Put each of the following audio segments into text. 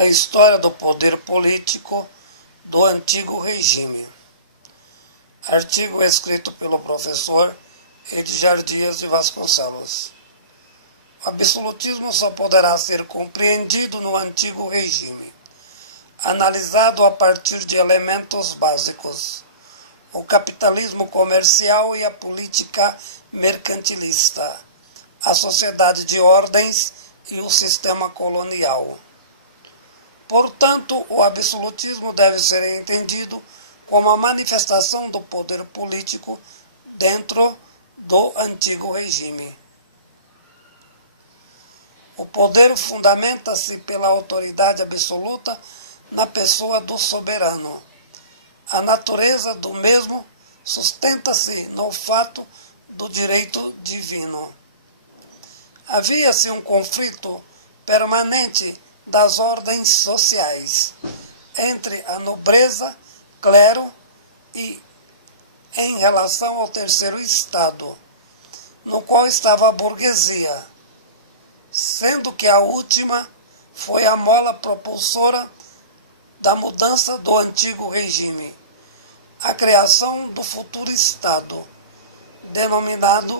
A história do poder político do antigo regime. Artigo escrito pelo professor Edgar Dias de Vasconcelos. O absolutismo só poderá ser compreendido no antigo regime, analisado a partir de elementos básicos: o capitalismo comercial e a política mercantilista, a sociedade de ordens e o sistema colonial. Portanto, o absolutismo deve ser entendido como a manifestação do poder político dentro do antigo regime. O poder fundamenta-se pela autoridade absoluta na pessoa do soberano. A natureza do mesmo sustenta-se no fato do direito divino. Havia-se um conflito permanente das ordens sociais entre a nobreza, clero e em relação ao terceiro estado, no qual estava a burguesia, sendo que a última foi a mola propulsora da mudança do antigo regime, a criação do futuro estado, denominado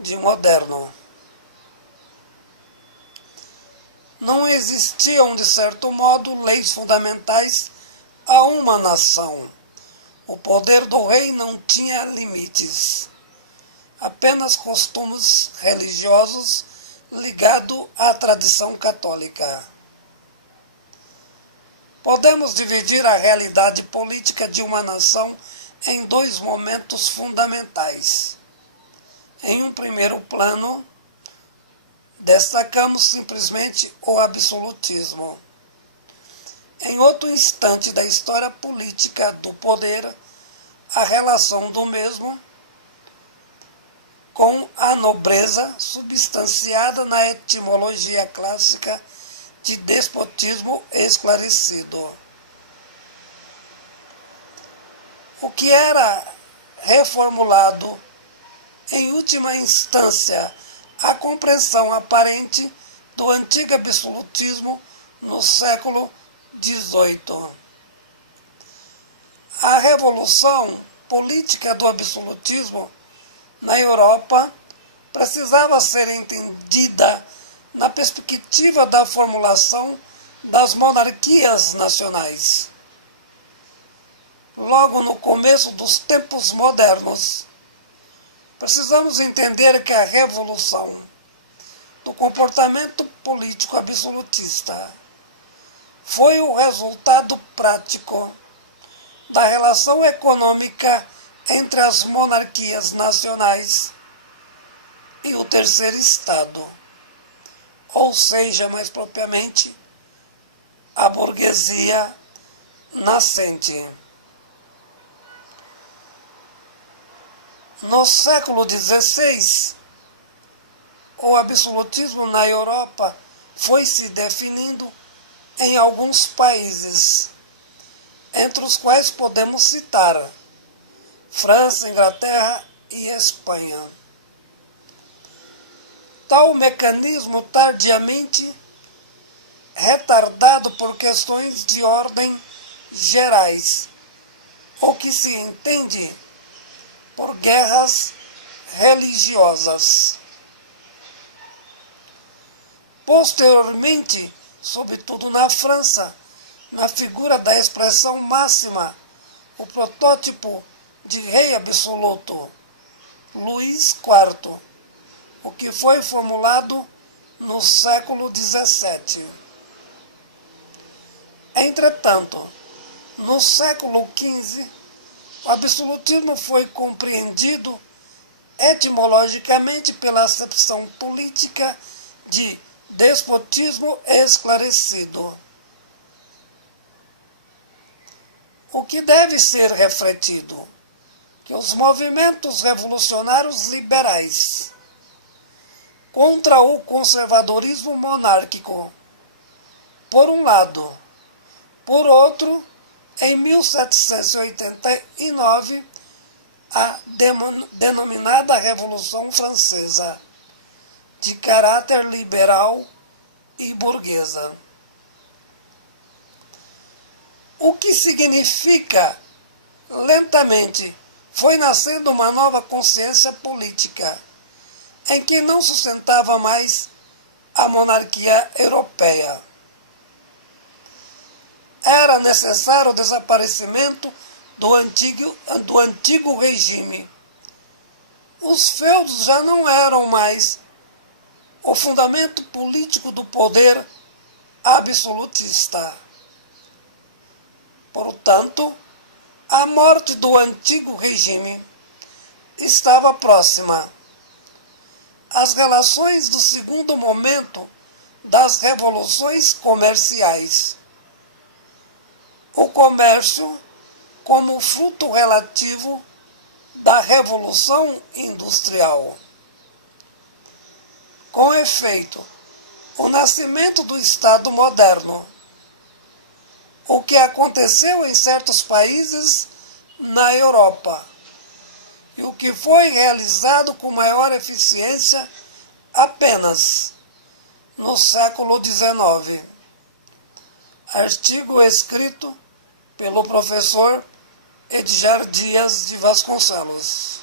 de moderno. Não existiam, de certo modo, leis fundamentais a uma nação. O poder do rei não tinha limites, apenas costumes religiosos ligados à tradição católica. Podemos dividir a realidade política de uma nação em dois momentos fundamentais. Em um primeiro plano, destacamos simplesmente o absolutismo. Em outro instante da história política do poder, a relação do mesmo com a nobreza, substanciada na etimologia clássica de despotismo esclarecido. O que era reformulado, em última instância, a compreensão aparente do antigo absolutismo no século XVIII. A revolução política do absolutismo na Europa precisava ser entendida na perspectiva da formulação das monarquias nacionais. Logo no começo dos tempos modernos, precisamos entender que a revolução do comportamento político absolutista foi o resultado prático da relação econômica entre as monarquias nacionais e o terceiro estado, ou seja, mais propriamente, a burguesia nascente. No século XVI, o absolutismo na Europa foi se definindo em alguns países, entre os quais podemos citar França, Inglaterra e Espanha. Tal mecanismo tardiamente retardado por questões de ordem gerais, o que se entende por guerras religiosas. Posteriormente, sobretudo na França, na figura da expressão máxima, o protótipo de rei absoluto, Luís IV, o que foi formulado no século XVII. Entretanto, no século XV, o absolutismo foi compreendido etimologicamente pela acepção política de despotismo esclarecido. O que deve ser refletido? Que os movimentos revolucionários liberais contra o conservadorismo monárquico, por um lado, por outro, em 1789, a denominada Revolução Francesa, de caráter liberal e burguesa. O que significa, lentamente, foi nascendo uma nova consciência política, em que não sustentava mais a monarquia europeia. Era necessário o desaparecimento do antigo regime. Os feudos já não eram mais o fundamento político do poder absolutista. Portanto, a morte do antigo regime estava próxima. As relações do segundo momento das revoluções comerciais. O comércio como fruto relativo da Revolução Industrial. Com efeito, o nascimento do Estado moderno, o que aconteceu em certos países na Europa, e o que foi realizado com maior eficiência apenas no século XIX. Artigo escrito pelo professor Edgar Dias de Vasconcelos.